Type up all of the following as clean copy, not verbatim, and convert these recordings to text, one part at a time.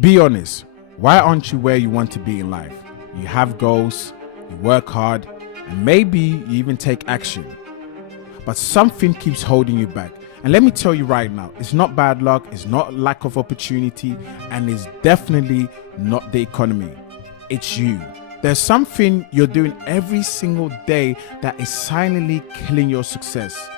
Be honest, why aren't you where you want to be in life? You have goals, you work hard, and maybe you even take action. But something keeps holding you back. And let me tell you right now, it's not bad luck, it's not lack of opportunity, and it's definitely not the economy. It's you. There's something you're doing every single day that is silently killing your success.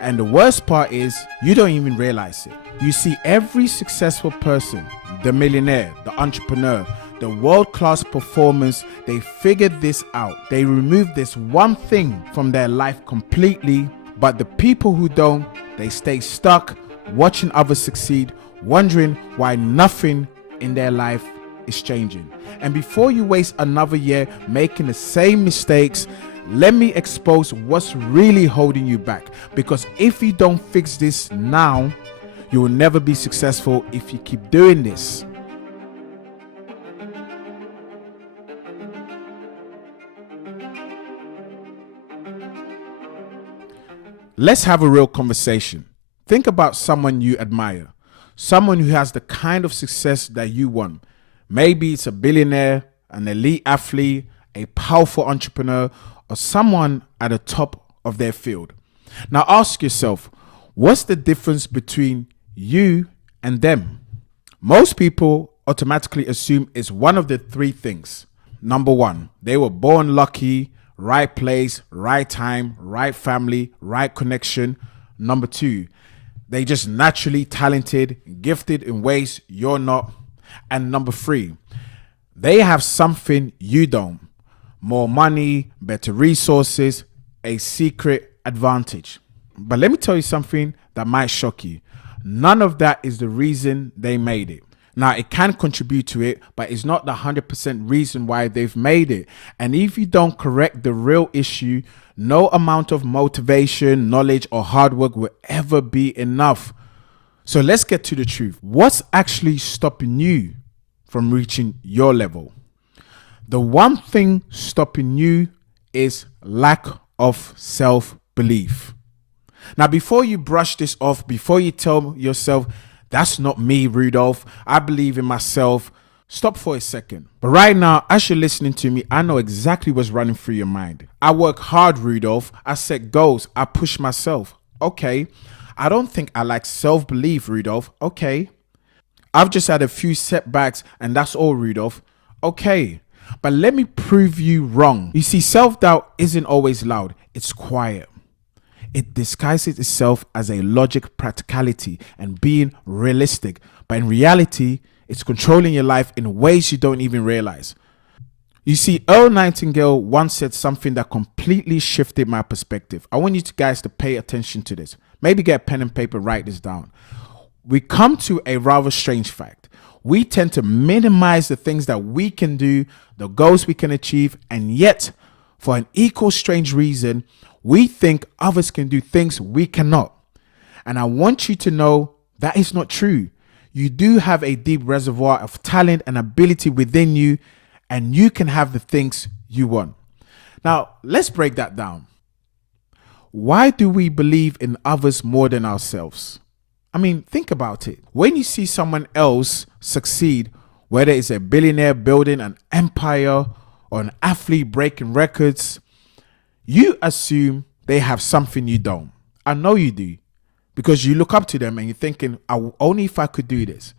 And the worst part is, you don't even realize it. You see, every successful person, the millionaire, the entrepreneur, the world-class performers, they figured this out. They removed this one thing from their life completely. But the people who don't, they stay stuck watching others succeed, wondering why nothing in their life is changing. And before you waste another year making the same mistakes, let me expose what's really holding you back. Because if you don't fix this now, you will never be successful if you keep doing this. Let's have a real conversation. Think about someone you admire, someone who has the kind of success that you want. Maybe it's a billionaire, an elite athlete, a powerful entrepreneur, or someone at the top of their field. Now ask yourself, what's the difference between you and them? Most people automatically assume it's one of the three things. Number one, they were born lucky, right place, right time, right family, right connection. Number two, they just naturally talented, gifted in ways you're not. And number three, they have something you don't. More money, better resources, a secret advantage. But let me tell you something that might shock you. None of that is the reason they made it. Now, it can contribute to it, but it's not the 100% reason why they've made it. And if you don't correct the real issue, no amount of motivation, knowledge, or hard work will ever be enough. So let's get to the truth. What's actually stopping you from reaching your level? The one thing stopping you is lack of self-belief. Now, before you brush this off, before you tell yourself, that's not me, Rudolph, I believe in myself, stop for a second. But right now, as you're listening to me, I know exactly what's running through your mind. I work hard, Rudolph. I set goals. I push myself. Okay. I don't think I lack self-belief, Rudolph. Okay. I've just had a few setbacks and that's all, Rudolph. Okay. But let me prove you wrong. You see, self-doubt isn't always loud. It's quiet. It disguises itself as a logic, practicality, and being realistic. But in reality, it's controlling your life in ways you don't even realize. You see, Earl Nightingale once said something that completely shifted my perspective. I want you guys to pay attention to this. Maybe get a pen and paper, write this down. We come to a rather strange fact. We tend to minimize the things that we can do, the goals we can achieve, and yet, for an equal strange reason, we think others can do things we cannot. And I want you to know that is not true. You do have a deep reservoir of talent and ability within you, and you can have the things you want. Now, let's break that down. Why do we believe in others more than ourselves? I mean, think about it. When you see someone else succeed, whether it's a billionaire building an empire or an athlete breaking records, you assume they have something you don't. I know you do, because you look up to them and you're thinking, only if I could do this.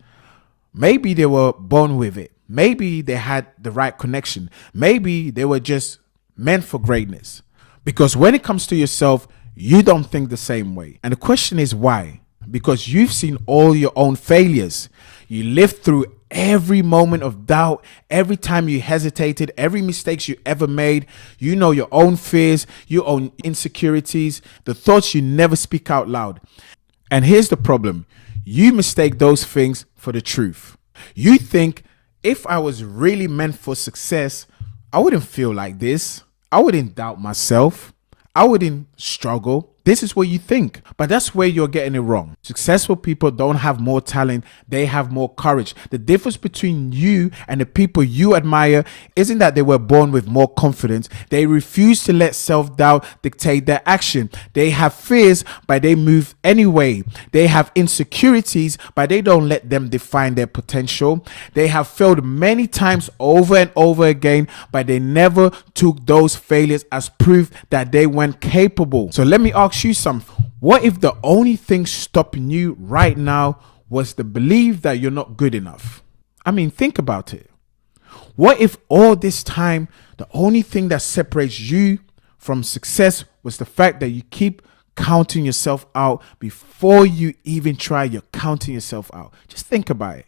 Maybe they were born with it. Maybe they had the right connection. Maybe they were just meant for greatness. Because when it comes to yourself, you don't think the same way. And the question is why? Because you've seen all your own failures. You lived through every moment of doubt, every time you hesitated, every mistakes you ever made. You know your own fears, your own insecurities, the thoughts you never speak out loud. And here's the problem. You mistake those things for the truth. You think, if I was really meant for success, I wouldn't feel like this. I wouldn't doubt myself. I wouldn't struggle. This is what you think, but that's where you're getting it wrong. Successful people don't have more talent, they have more courage. The difference between you and the people you admire isn't that they were born with more confidence. They refuse to let self-doubt dictate their action. They have fears, but they move anyway. They have insecurities, but they don't let them define their potential. They have failed many times over and over again, but they never took those failures as proof that they weren't capable. So let me ask you something. What if the only thing stopping you right now was the belief that you're not good enough? I mean, think about it. What if all this time, the only thing that separates you from success was the fact that you keep counting yourself out before you even try, you're counting yourself out? Just think about it.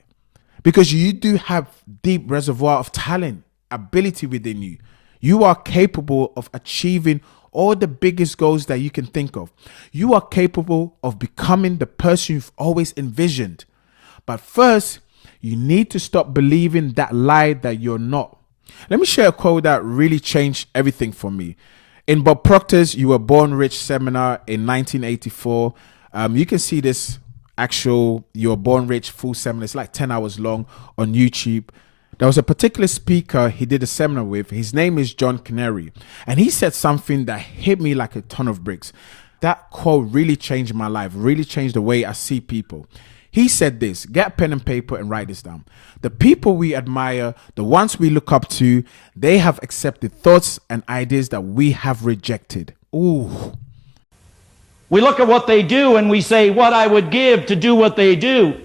Because you do have deep reservoir of talent, ability within you. You are capable of achieving all the biggest goals that you can think of. You are capable of becoming the person you've always envisioned. But first, you need to stop believing that lie that you're not. Let me share a quote that really changed everything for me. In Bob Proctor's You Were Born Rich seminar in 1984, you can see this actual You Were Born Rich full seminar. It's like 10 hours long on YouTube. There was a particular speaker he did a seminar with. His name is John Canary. And he said something that hit me like a ton of bricks. That quote really changed my life, really changed the way I see people. He said this, get pen and paper and write this down. The people we admire, the ones we look up to, they have accepted thoughts and ideas that we have rejected. Ooh. We look at what they do and we say, what I would give to do what they do.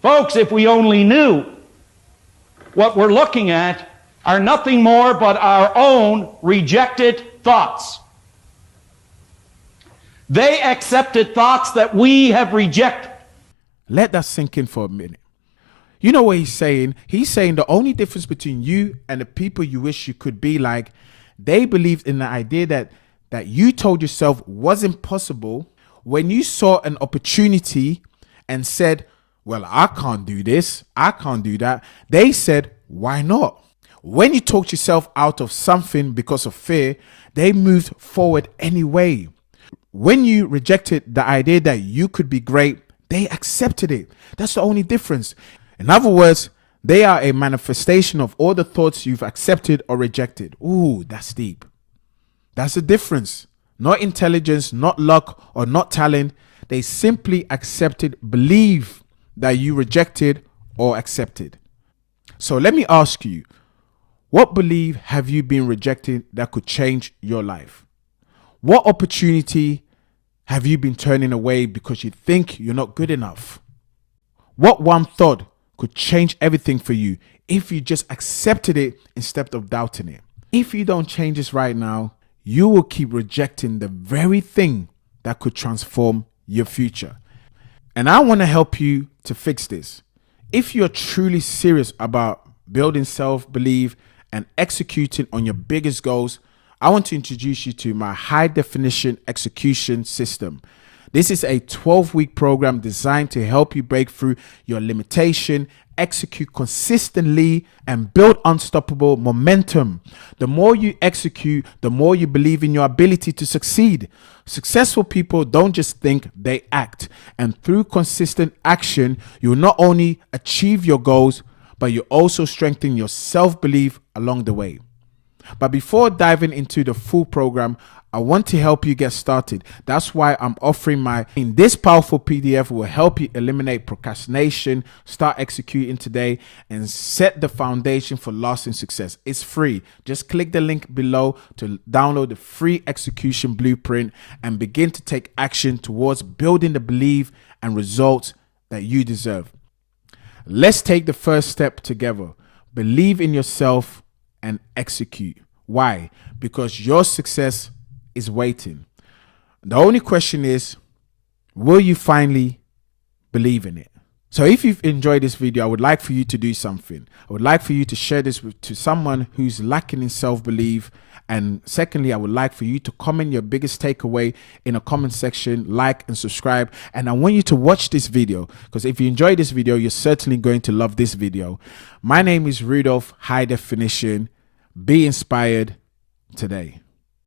Folks, if we only knew, what we're looking at are nothing more but our own rejected thoughts. They accepted thoughts that we have rejected. Let that sink in for a minute. You know what he's saying? He's saying the only difference between you and the people you wish you could be like, they believed in the idea that you told yourself wasn't possible. When you saw an opportunity and said, well, I can't do this, I can't do that, they said, why not? When you talked yourself out of something because of fear, they moved forward anyway. When you rejected the idea that you could be great, they accepted it. That's the only difference. In other words, they are a manifestation of all the thoughts you've accepted or rejected. Ooh, that's deep. That's the difference. Not intelligence, not luck, or not talent. They simply accepted, believe that you rejected or accepted. So let me ask you, what belief have you been rejecting that could change your life? What opportunity have you been turning away because you think you're not good enough? What one thought could change everything for you if you just accepted it instead of doubting it? If you don't change this right now, you will keep rejecting the very thing that could transform your future. And I want to help you to fix this. If you're truly serious about building self-belief and executing on your biggest goals, I want to introduce you to my high definition execution system. This is a 12-week program designed to help you break through your limitation, execute consistently, and build unstoppable momentum. The more you execute, the more you believe in your ability to succeed. Successful people don't just think, they act. And through consistent action, you will not only achieve your goals, but you also strengthen your self-belief along the way. But before diving into the full program, I want to help you get started. That's why I'm offering this powerful PDF will help you eliminate procrastination, start executing today, and set the foundation for lasting success. It's free. Just click the link below to download the free execution blueprint and begin to take action towards building the belief and results that you deserve. Let's take the first step together. Believe in yourself and execute. Why? Because your success is waiting. The only question is, will you finally believe in it? So if you've enjoyed this video, I would like for you to do something. I would like for you to share this to someone who's lacking in self-belief. And secondly, I would like for you to comment your biggest takeaway in a comment section, like and subscribe. And I want you to watch this video, because if you enjoy this video, you're certainly going to love this video. My name is Rudolph High Definition. Be inspired today.